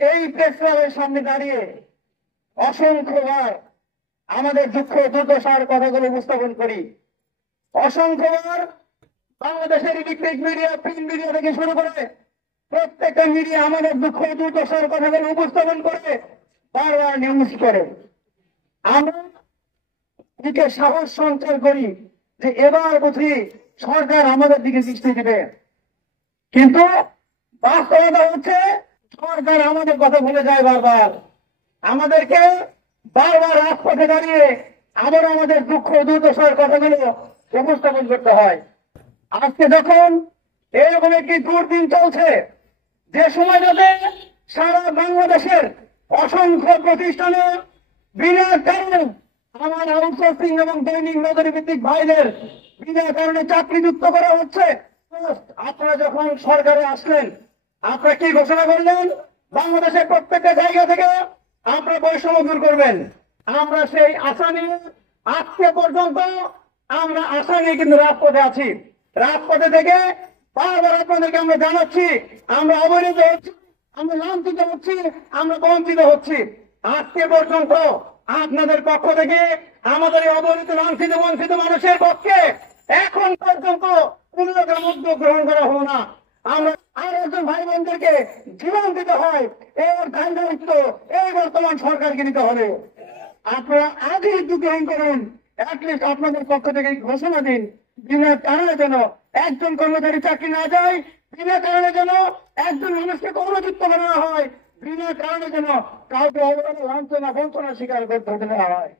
এই প্রেস ক্লাবের সামনে দাঁড়িয়ে অসংখ্যবার আমাদের দুঃখ দুর্দশার কথাগুলো উপস্থাপন করি। অসংখ্যবার বাংলাদেশের ইলেকট্রিক মিডিয়া, প্রিন্ট মিডিয়া থেকে শুরু করে প্রত্যেকটা মিডিয়া আমাদের দুঃখ দুর্দশার কথাগুলো উপস্থাপন করে বারবার নিউজ করে। আমরা দিকে সাহস সঞ্চার করি যে এবার বুঝি সরকার আমাদের দিকে দৃষ্টি দেবে, কিন্তু বাস্তবতা হচ্ছে সরকার আমাদের কথা ভুলে যায় বারবার। আমাদেরকে বারবার রাজপথে দাঁড়িয়ে আবার আমাদের দুঃখ দুর্দশার কথাগুলো উপস্থাপন করতে হয়। আজকে যখন এরকম একটি দুর্দিন চলছে, যে সময়টাতে সারা বাংলাদেশের অসংখ্য প্রতিষ্ঠানে বিনা কারণে আমার আউটসোর্সিং এবং দৈনিক নজরি ভিত্তিক ভাইদের বিনা কারণে চাকরিযুক্ত করা হচ্ছে, আপনারা যখন সরকারে আসলেন আপনারা কি ঘোষণা করলেন? বাংলাদেশের প্রত্যেকটা জায়গা থেকে আপনারা বৈষম্য দূর করবেন। আমরা সেই আশা নিয়ে আজকে পর্যন্ত আমরা আশা নিয়ে কিন্তু রাজপথে আছি। রাজপথে থেকে বারবার আপনাদেরকে আমরা জানাচ্ছি আমরা অবহেলিত হচ্ছি, আমরা লাঞ্ছিত হচ্ছি, আমরা বঞ্চিত হচ্ছি। আজকে পর্যন্ত আপনাদের পক্ষ থেকে আমাদের এই অবহেলিত লাঞ্ছিত বঞ্চিত মানুষের পক্ষে এখন পর্যন্ত কোন রকম উদ্যোগ গ্রহণ করা হলো না। আমরা আর একজন ভাই বোনদেরকে জীবন দিতে হয়, এর দায়িত্ব এই বর্তমান সরকারকে নিতে হবে। আপনারা আগে উদ্যোগ গ্রহণ করুন, অ্যাটলিস্ট আপনাদের পক্ষ থেকে ঘোষণা দিন বিনা কারণে যেন একজন কর্মচারী চাকরি না যায়, বিনা কারণে যেন একজন মানুষকে কর্মযুক্ত করা হয়, বিনা কারণে যেন কাউকে অবহেলা লাঞ্ছনা বঞ্চনার শিকার করতে না হয়।